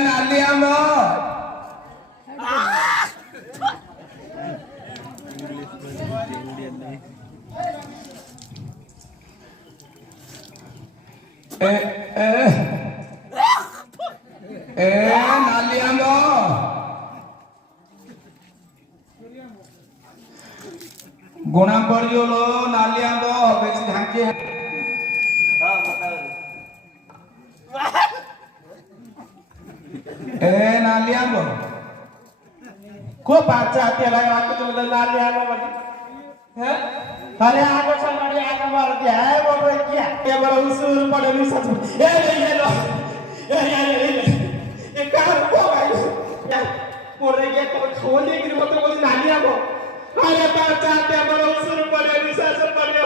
नाली आंब नाली आंब गुणा पड़ियोलो नाली आंब बेसी ढांकी नाली आंब को बाचा त्याला वाटतं तुला नाली आंब म्हणजे हैं अरे आगो संगडी आगो मार दिया है बोल रही क्या ये बड़ा उसूर पड़े नहीं सच ये लो ये कार को भाई बोल रही क्या तो खोले की मतलब बोली नाली आंब अरे बाचा त्या बड़ा उसूर पड़े नहीं सच पड़े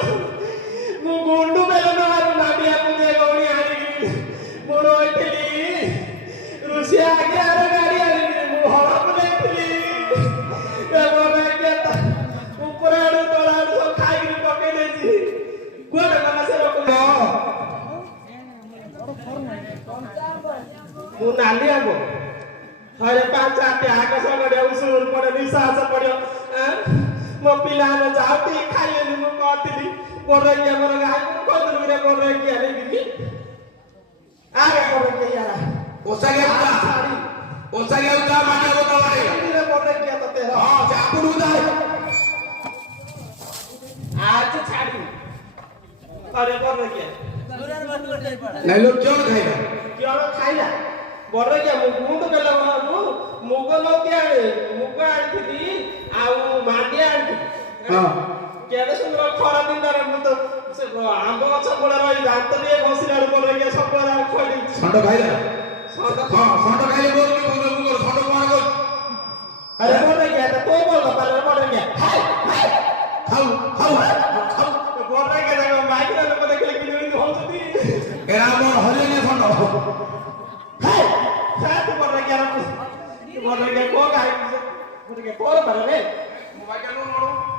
मु गोंडू बेलो ना नाली आंब मुझे गौरी आने की मोरो इटली रुसिया आगे अरे गाड़ी आने की मु हवा को देखली ये बोल रही क्या ऊपर आड़ू तोड़ा आड़ू सब खाई की पके देती कोण कना से रोको मु नाली आंब अरे पांच आते आगे संगडे उसूर पड़े निसास पड़ियो मो पिला न जाउती खाइली मु कहतली बोल रही क्या मोर गाय को दुलरे बोल रही क्या लेकिन आगे बोल रही क्या यार ओसागे उता माने होता वाले इने बोल रही क्या तते हां जापुन उदा आज छाड़ी अरे बोल रही क्या नहीं लोग क्यों खाएगा क्यों खाइला बोल रही क्या मुंड बेला मुग लो क्या मुग आंटी आउ मांडिया आंटी हां केडे सुंदर खरा दिन दारे मु तो से आंब गछ पड़ा रही दांत लिए घसिला बोल रही क्या सब पर खोली संड खाइला हां संड खाइले बोल की बोल संड मार गो अरे बोल रही क्या तो बोल बोल रही क्या खाऊ बोल रही क्या माइक ना लोग देखले कि नहीं होती एरा मोर हरिने संड तू बोल रही क्या बोल रही क्या को गाय बोल रही क्या को बोल रे मोबाइल नो नोडू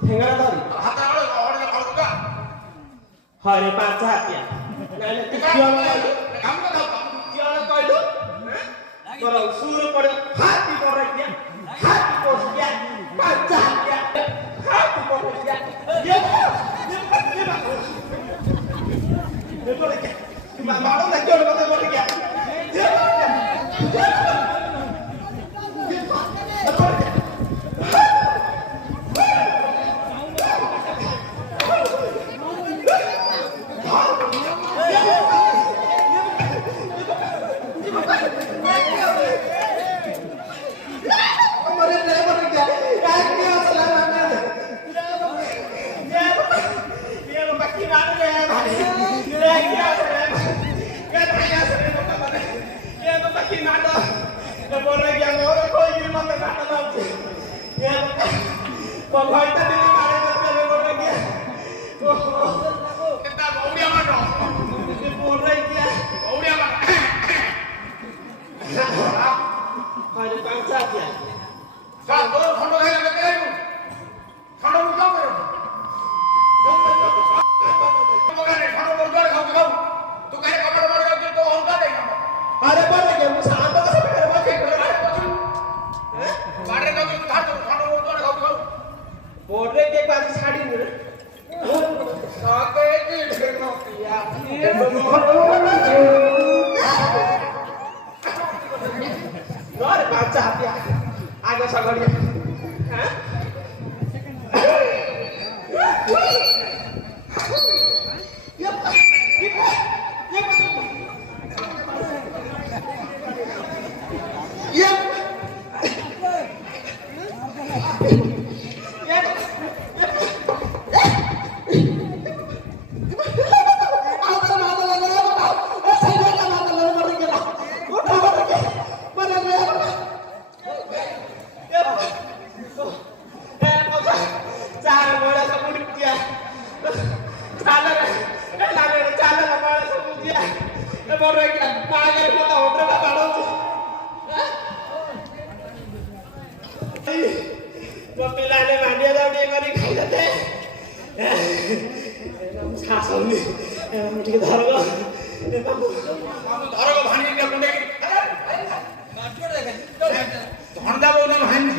ठेंगरा धरी हाथ आड़े और का हरे पांच हाथिया नाले क्यों काम का क्यों कहलु तोर सुर पड़े हाथी बोल रही क्या हाथी पोस क्या पांच हाथिया हाथी बोल रही क्या ये बोल क्या मारो ना क्यों बोल क्या आगे सगड़िया हैं ଟିକେ ଧରବ ଏ ବାବୁ ଧରକ ଭାନି କେ ଗୁଣ୍ଡେ ଧଣ୍ଡା ବୋ ନା ଭାନି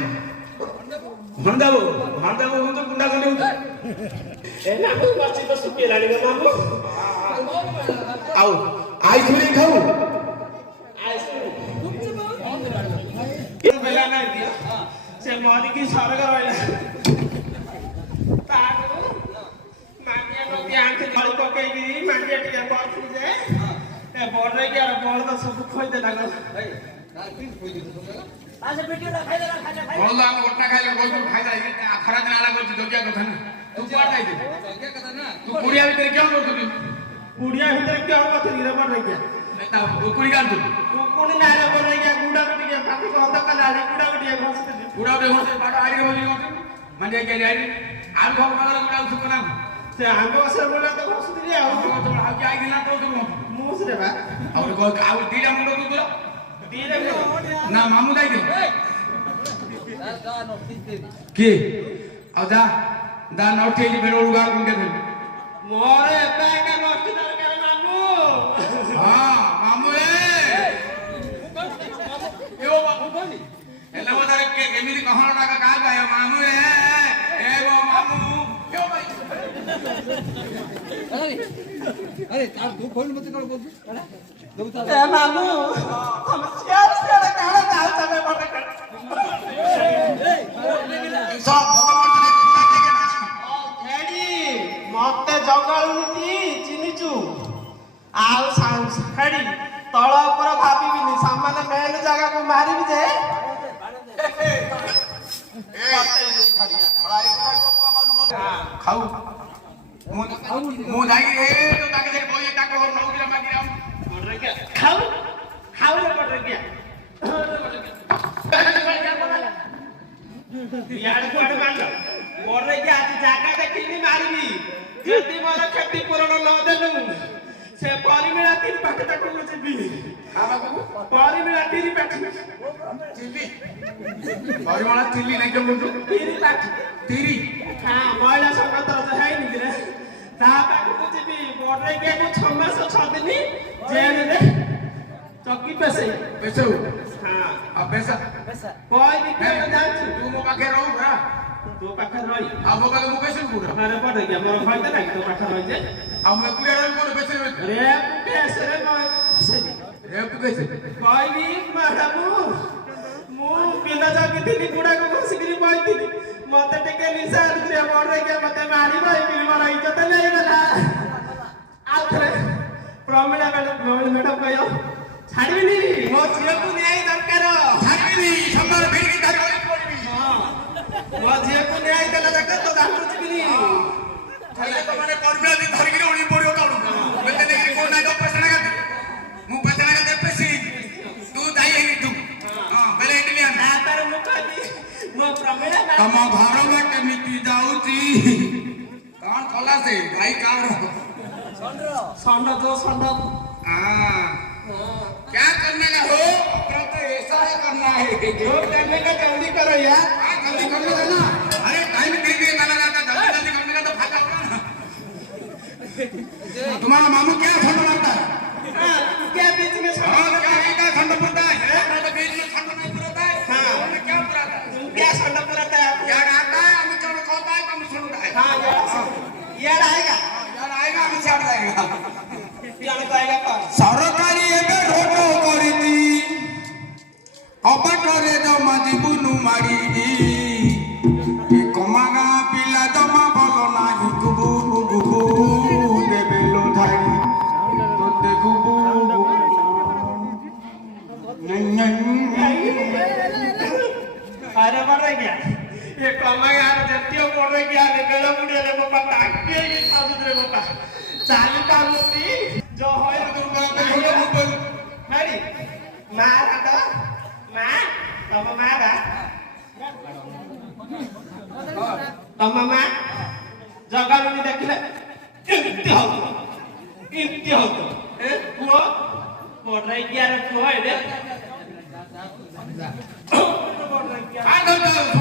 ଧଣ୍ଡା ବୋ ହୁଁ ଗୁଣ୍ଡା ଗୁଣ୍ଡେ ହଉଛୁ ଏ ନା ମୁଁ ମାଛି ତ ଶୁଖିଲାଣି ବାବୁ ଆଉ ଆଇସ୍କ୍ରିମ ଖାଉ ବେଲା ନାଇଁ ଦିଅ ସେ ମରିକି ସରଗ ରହିଲା ତାକୁ ମାଣ୍ଡିଆ ନଦୀ ଆଣ୍ଠି ଧରି ପକେଇକି ମାଣ୍ଡିଆ ଟିକେ ବସି ଯେ ଏ ବଡରେକି ଆର ବଳଦ ସବୁ ଖୋଇଦେଲା ଗଲା ବଳଦ ଆମ ଗୋଟା ଖାଇଲେ ବହୁତ ଖାଇଲା ଖରା ଦିନ ଆଳା କରୁଛି ଜଗିଆ କଥା ନା ତୁ କୁଆଡେ ଯାଇଥିଲୁ ତୁ କୁଡ଼ିଆ ଭିତରେ କେଉଁ କରୁଥିଲୁ କୁଡ଼ିଆ ଭିତରେ କେଉଁ କରୁଥିଲି ରେ ବଡରେକିଆ କୁକୁଡ଼ି କାଢୁଥିଲୁ କୁକୁଣି ନାଁରେ ବଡରେକିଆ ଗୁଡାକୁ ଟିକେ ପାଟିକୁ ଅଧ କଲା ଆଡେ ଗୁଡାକୁ ଟିକେ ଘଷୁଥିଲି ଗୁଡ଼ା ଗୋଟେ ଘଷି ବାଟ ଆଡ଼ିରେ ବସି ଘଷି ମାଣ୍ଡିଆ କିଆରି ଆଡ଼ି ଆଉ ଘର ପାଖରେ ଗୁଡ଼ା ସୁଖ ନା ସେ ଆମ୍ବ ଗଛର ମୂଳ ତ ଘଷୁଥିଲି ଆଉ ଆଉ କିଏ ଆଇଥିଲା ତୋ ମୁଁ ସେ ବା ଆଉ ଦିଟା ମୁଣ୍ଡ କୁକୁର ଦିରେ ନା ମାମୁଁ ଯାଇଥିଲେ କିଏ ଆଉ ଯା ଦା ନଠି ହେଇଛି ଫେର ଓଡୁ ଗାଁ କୁଣ୍ଡେ ଦେଲି ମୋର ଏବେ ଏକା ନଠି ଦରକାର ମାମୁଁ ହଁ ମାମୁଁ ହେଲା ବୋଧେ ଏମିତି କହଣ ଟାକା କାହା ଗାୟ ମାମୁଁ ଏ ଗୋ ମାମୁଁ अरे तार तू फोन मत कर बोल ଏ ମାମୁଁ ତମେ ସିଆଡେ ସିଆଡେ କାଳେ ଯାଉ ତମେ ବଡ ମତେ ଜଗାଳୁନି ଚିହ୍ନିଛୁ ଆଉ ଛାଡି ତଳ ଉପର ଭାବିବିନି ସାମାନ୍ୟ ମେନ୍ ଜାଗାକୁ ମାରିବି ଯେ ଖାଉ ମୁଁ ଯାଇକି ତାକେ ସେଠି ବହି ତାଙ୍କ ଘର ନଉଥିଲା ମାଗି ଖାଉ ଖାଉ ବଡରେକିଆ ଇଆଡେ କୁଆଡେ ମାରିଲ ବଡରେକିଆ ଆଜି ଜାଗା ଦେଖିନି ମାରିବି ଯଦି ମୋର କ୍ଷତି ପୂରଣ ନ ଦେଲୁ ସେ ପରିମିଳା ତିନି ପାଖେ ତାକୁ ମୁଁ ଯିବି ପରିମିଳା ତିନି ପାଖେ ପରିମଳା ଚିଲ୍ଲି ନାଇଁ କେଉଁ ତିନି ପାଖେ ତିରି ହଁ ମହିଳା ସଂଗଠନ ତ ହେଇନି କିରେ ତା ପାଖକୁ ଯିବି ବଡରେକିଆକୁ 6 ମାସ 6 ଦିନ ଜେଲରେ ଚକି ପେସେଇ ବେସଉ ହଁ ଆଉ ବେସା କହିବି କେବେ ଜାଣିଛୁ ତୁ ମୋ ପାଖରେ ରହୁ ପୁରା ତୋ ପାଖରେ ରହି ଆଉ ମୋ ପାଖରେ ମୁଁ ବେସୁ ପୁରା ଆରେ ବଡରେକିଆ ମୋର କହିତେ ନାହିଁ ତୋ ପାଖରେ ରହିଛେ ଆଉ ମୁଁ ଏକୁଟିଆ ରହିବି କୋଉଠି ବେସରେ ରେ କେସରେ ରେపు କେସେ କହିବି ମ୍ୟାଡାମ ମୁଁ ବିଲ ଜଗିଥିଲି ଗୁଡାକୁ ଘଷିକିରି ବଇଥିଲି ମତେ ଟିକେ ନିଶା ଆସୁଥିଲା ବଡରେକିଆ ମତେ ମାରିବ ଏଇ ମୋର ଇଜ୍ଜତ ନେଇଗଲା ଆଉ ଥରେ ପ୍ରମିଳା ମ୍ୟାଡାମ କହିବ ଛାଡ଼ିବିନି ମୋ ଝିଅକୁ ନ୍ୟାୟ ଦରକାର ଛାଡ଼ିବିନି ସମ୍ମାନ ଭିଡ଼ିକି ଧରି ପଡ଼ିବି ମୋ ଝିଅକୁ ନ୍ୟାୟ ଦେଲେ ଦେଖ ତ ଦାଣ୍ଡରୁ ଯିବିନି ଖାଇଲେ ତ ମାନେ ପରିମିଳା ଦିନ ଧରିକିରି ଉଣି ପଡ଼ିବ ତଳୁ ବେଲେ ନେଇକିରି କୋଉ ନାଇଁ ପେସଣା ଗାତେ ମୁଁ ପେସଣା ଗାତେ ପେସି ତୁ ଦାଇ ହେଇକି ତୁ ହଁ ବେଲେ ଏଇଠି ଆନ ତାପରେ ମୁଁ କହିଲି ମୋ ପ୍ରମିଳା ତମ ଘର କେମିତି ଯାଉଛି କଣ କଲା ସେ ଭାଇ କାହାର ଷଣ୍ଢ ଯୋ ଷଣ୍ଢ हाँ क्या करने का हो क्या तो ऐसा है करना है जो करने का जल्दी करो यार हाँ जल्दी करने का ना अरे टाइम धीरे धीरे माना जाता जल्दी जल्दी करने का तो फायदा होगा ना तुम्हारा मामू क्या ठंड मारता है क्या बीच में हाँ क्या है क्या ठंड पड़ता है तो बीच में ठंड नहीं पड़ता है हाँ क्या पड़ता है क्या षण्ढ पुराता है क्या आता है हम चलो खाता है हम सुनता है हाँ यार आएगा यार आएगा हम छाड़ जाएगा यार आएगा कौन सरकारी एबे रोको करिती कपाटरे जमा जीवनु मारिदी ए कमागा पिला जमा भलो नाही गुबु गुबु देबेलो धाई तोते गुबु अरे बढ़ गया ये कमाई यार जतियो बढ़ गया ले बेलो बुढ़िया ले बापा टाके ये खादु रे बापा चाली का मुक्ति जो होय दुर्गा के होय मुकुल मारी मार आटा मां तम मां बा तम मां जगालुनी देखले इत्ती हो ए पुओ बढ़ गया रे पुओ ए दे आ